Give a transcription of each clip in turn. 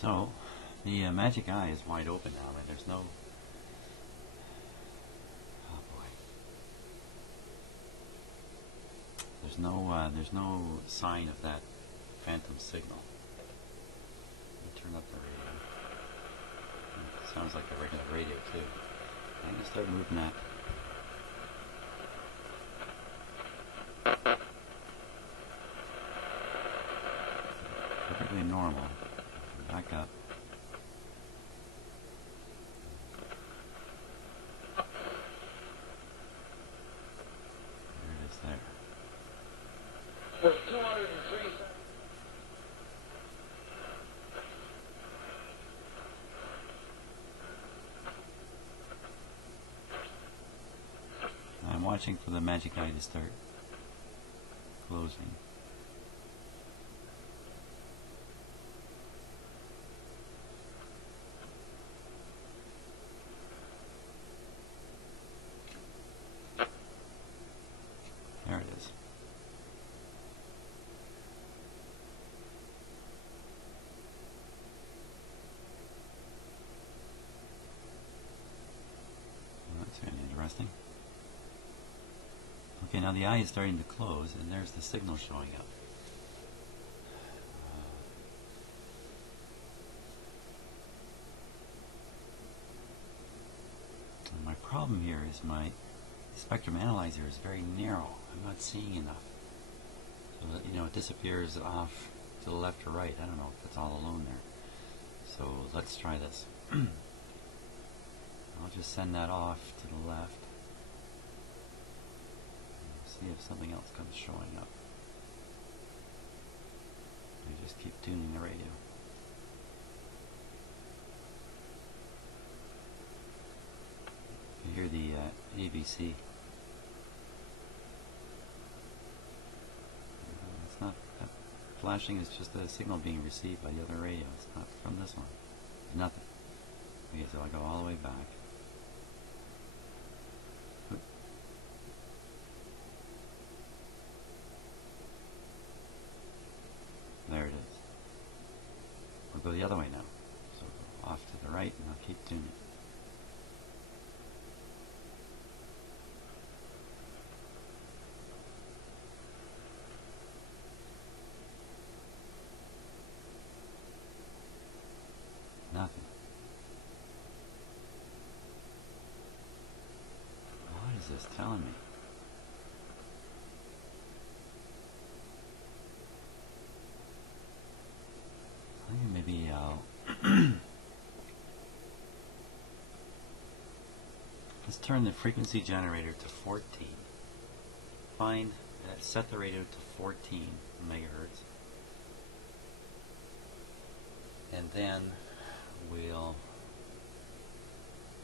So, the magic eye is wide open now, and there's no... Oh boy. There's no sign of that phantom signal. Let me turn up the radio. It sounds like a regular radio too. I'm going to start moving that. Perfectly normal. Back up. There it is there. For 203 seconds. I'm watching for the magic eye to start closing. There it is. Well, that's kind of interesting. Okay, now the eye is starting to close, and there's the signal showing up. And my problem here is my spectrum analyzer is very narrow. I'm not seeing enough. So that, it disappears off to the left or right. I don't know if it's all alone there. So let's try this. I'll just send that off to the left. See if something else comes showing up. You just keep tuning the radio. You hear the ABC. It's not that flashing, it's just a signal being received by the other radio. It's not from this one. Nothing. Okay, so I'll go all the way back. There it is. We'll go the other way now. So go off to the right and I'll keep tuning. Nothing. What is this telling me? I think maybe I'll let's turn the frequency generator to 14. Set the radio to 14 megahertz, and then we'll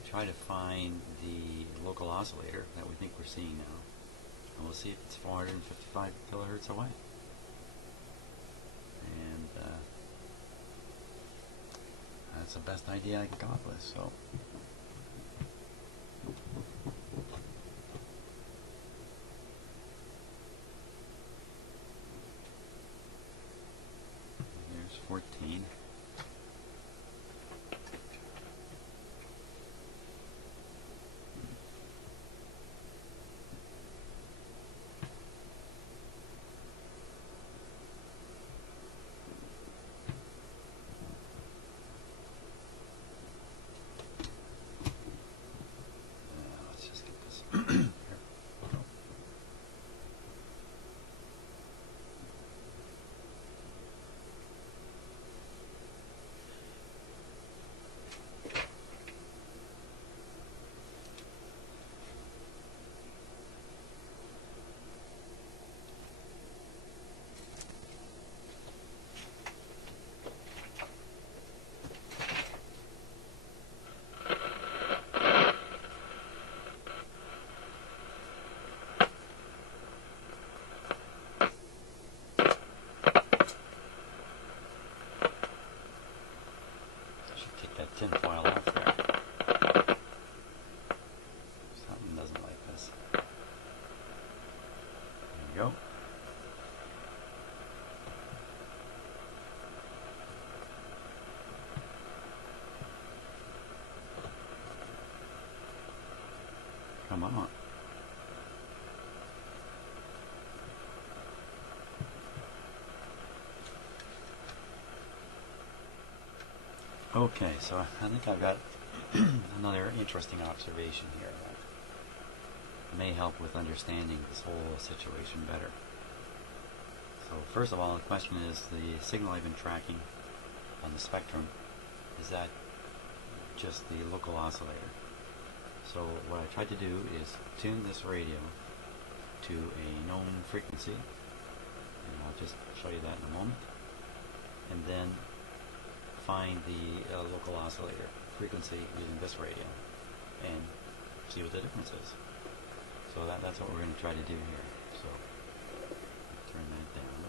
try to find the local oscillator that we think we're seeing now, and we'll see if it's 455 kilohertz away. And that's the best idea I can come up with. So there's 14. come on. Okay, so I think I've got another interesting observation here that may help with understanding this whole situation better. So first of all, the question is, the signal I've been tracking on the spectrum, is that just the local oscillator? So what I tried to do is tune this radio to a known frequency, and I'll just show you that in a moment, and then find the local oscillator frequency using this radio and see what the difference is. So that's what we're going to try to do here. So turn that down.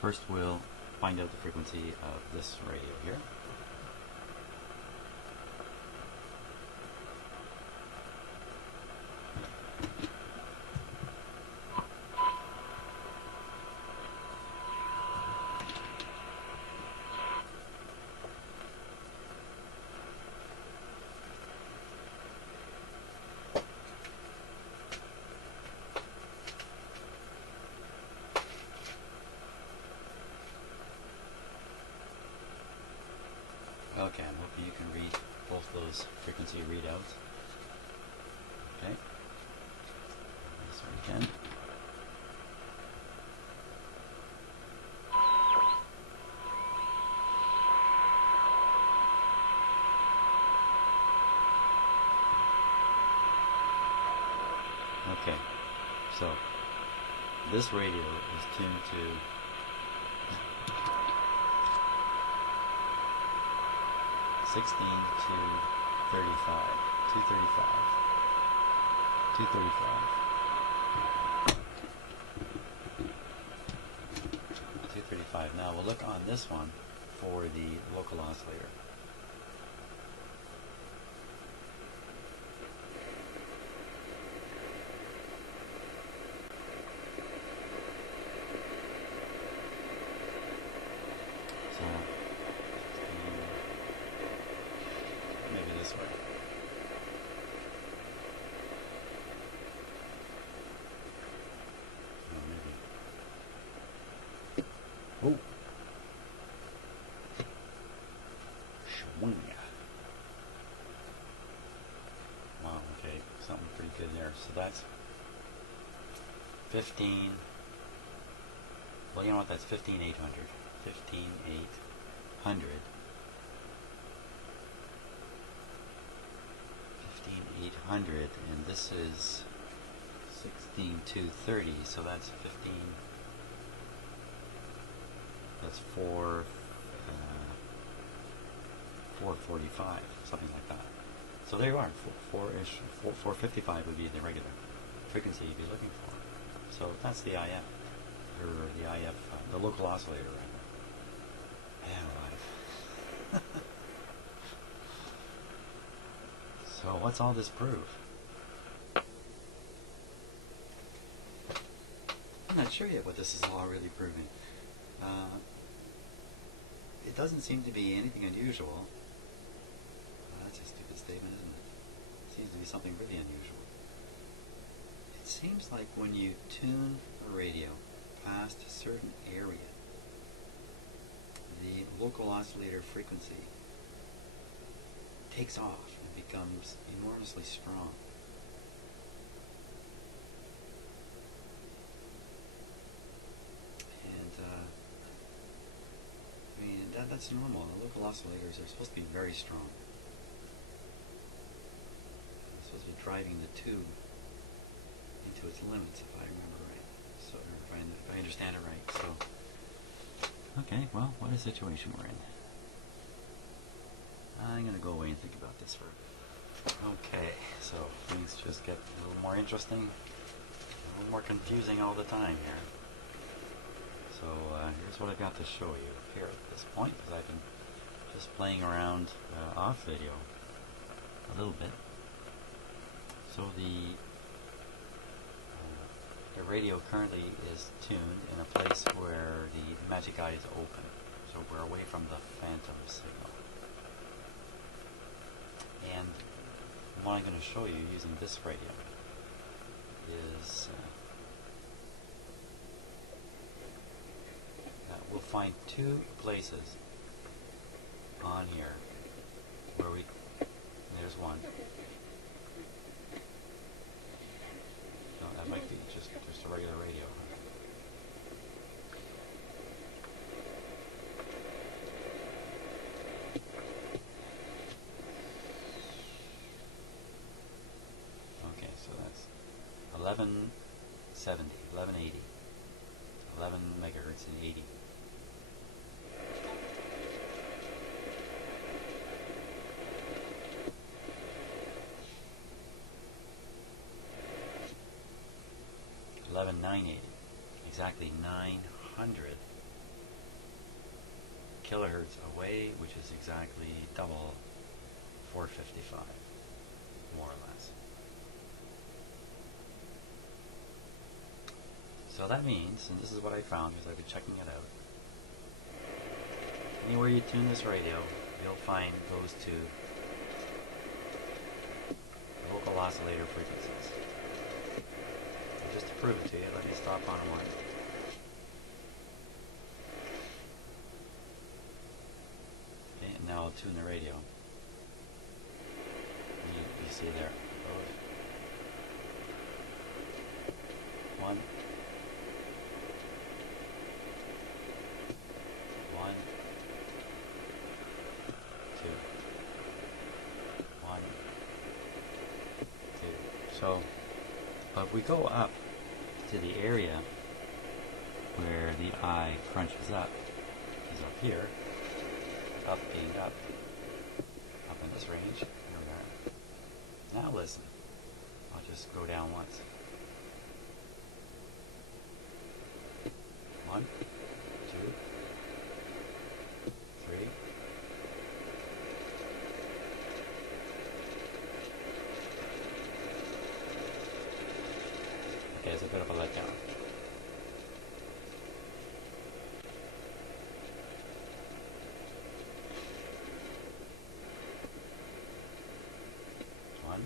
First we'll find out the frequency of this radio here. Okay, I'm hoping you can read both those frequency readouts. Okay. This one again. Okay, so this radio is tuned to 16 to 35, 235, 235. Now we'll look on this one for the local oscillator. So maybe this way. Oh, maybe. Oh. Swing. Wow, okay, something pretty good there. So that's 15. Well, you know what? That's 15,800. 15,800. 15,800, and this is 16,230. So that's 15. That's 445, something like that. So there you are. 455 would be the regular frequency you'd be looking for. So that's the IF, or the IF, the local oscillator, rather. Man alive. So what's all this prove? I'm not sure yet what this is all really proving. It doesn't seem to be anything unusual. That's a stupid statement, isn't it? It seems to be something really unusual. It seems like when you tune a radio past a certain area, the local oscillator frequency takes off and becomes enormously strong. That's normal. The local oscillators are supposed to be very strong. They're supposed to be driving the tube into its limits, if I remember right. So, if I understand it right. So, okay, well, what a situation we're in. I'm going to go away and think about this for. Okay, so things just get a little more interesting, a little more confusing all the time here. So here's what I've got to show you here at this point, because I've been just playing around off video a little bit. So the radio currently is tuned in a place where the magic eye is open, so we're away from the phantom signal. And what I'm going to show you using this radio is that we'll find two places on here where there's one. No, that might be just a regular radio. Okay, so that's 1170, 1180, 11 megahertz and 80. Exactly 900 kilohertz away, which is exactly double 455, more or less. So that means, and this is what I found because I've been checking it out, anywhere you tune this radio, you'll find those two local oscillator frequencies. Just to prove it to you, let me stop on one. Okay, and now I'll tune the radio. You see there. One. Two. One. Two. So, but if we go up to the area where the eye crunches up, is up here, up being up in this range. Now listen, I'll just go down once. One, two, three. Okay, it's a bit of a letdown. One,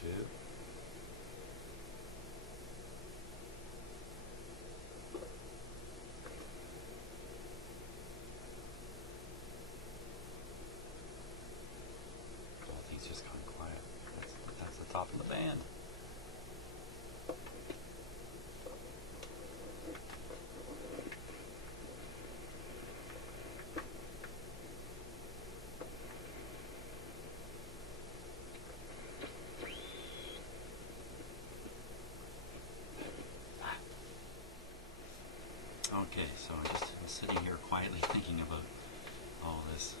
two. All things just gone quiet. That's the top of the band. Okay, so I'm just sitting here quietly thinking about all this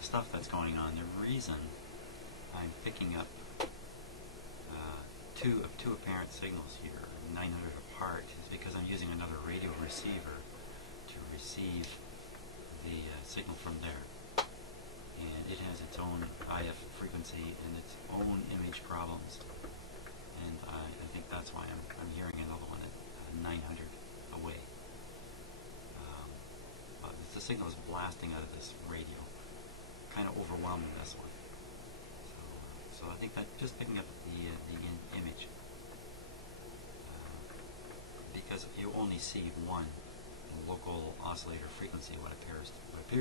stuff that's going on. The reason I'm picking up two apparent signals here, 900 apart, is because I'm using another radio receiver to receive the signal from there. And it has its own IF frequency and its own image problems. And I think that's why I'm hearing another one at 900 away. The signal is blasting out of this radio, kind of overwhelming this one. So I think that just picking up the image, because you only see one local oscillator frequency, what appears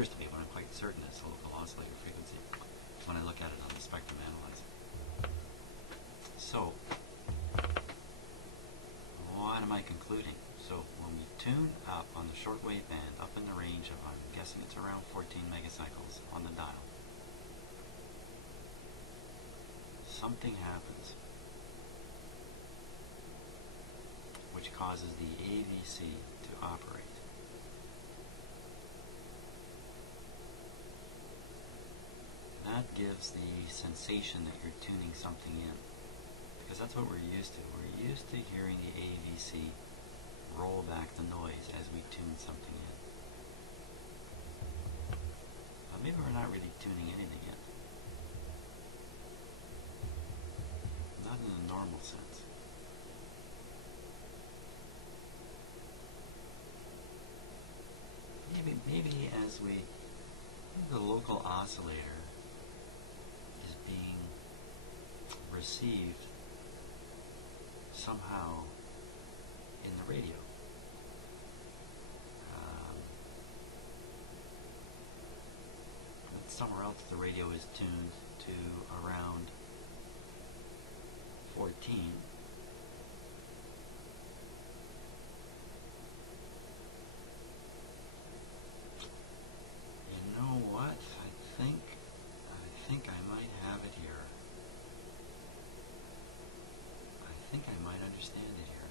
to be, but I'm quite certain it's a local oscillator frequency when I look at it on the spectrum analyzer. So what am I concluding? So when we tune up on the shortwave band, up in the range of, I'm guessing it's around 14 megacycles on the dial, something happens which causes the AVC to operate. That gives the sensation that you're tuning something in, because that's what we're used to. We're used to hearing the AVC roll back the noise as we tune something in. But maybe we're not really tuning anything in. Not in a normal sense. Maybe as the local oscillator is being received somehow in the radio. Somewhere else the radio is tuned to around 14. You know what? I think I might have it here. I think I might understand it here.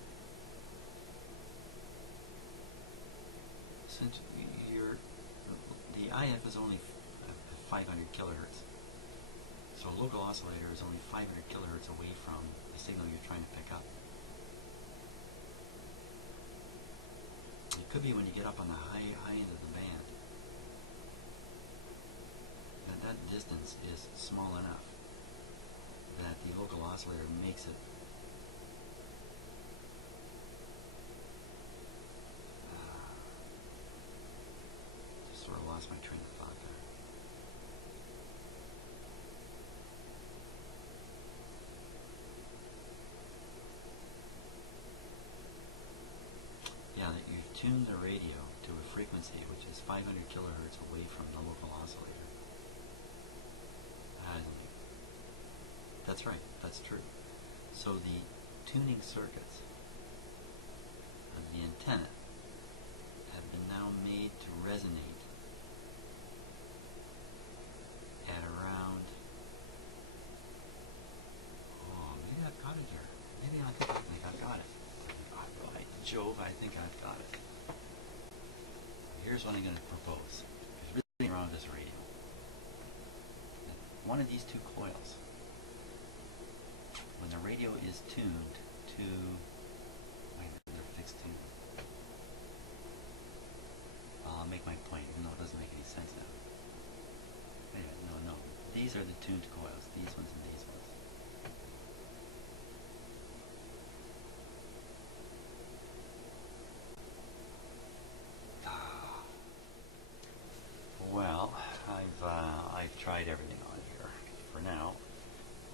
Since the IF is only 500 kilohertz. So a local oscillator is only 500 kilohertz away from the signal you're trying to pick up. It could be when you get up on the high end of the band that distance is small enough that the local oscillator makes it just sort of lost my train of thought there. Yeah, that you've tuned the radio to a frequency which is 500 kilohertz away from the local oscillator. That's right, that's true. So the tuning circuits of the antenna have been now made to resonate at around, maybe I've got it here. Maybe I think I've got it. By Jove, I think I've got it. Here's what I'm going to propose. There's really around this radio. One of these two coils, when the radio is tuned to, wait a minute, they're fixed tuned. I'll make my point, even though it doesn't make any sense now. Wait a minute, no. These are the tuned coils, these ones and these ones. Well, I've tried everything on here. For now,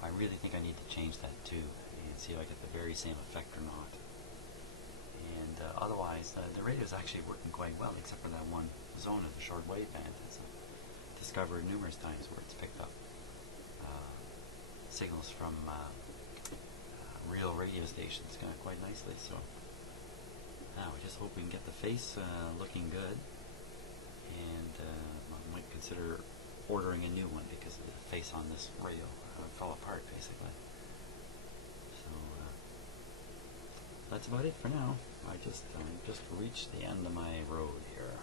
I really think I need to change that too and see if I get the very same effect or not. And otherwise, the radio is actually working quite well, except for that one zone of the shortwave band. As I've discovered numerous times where it's picked up signals from real radio stations quite nicely. So now we just hope we can get the face looking good, and I might consider ordering a new one because the face on this radio fell apart basically. So that's about it for now. I just reached the end of my road here.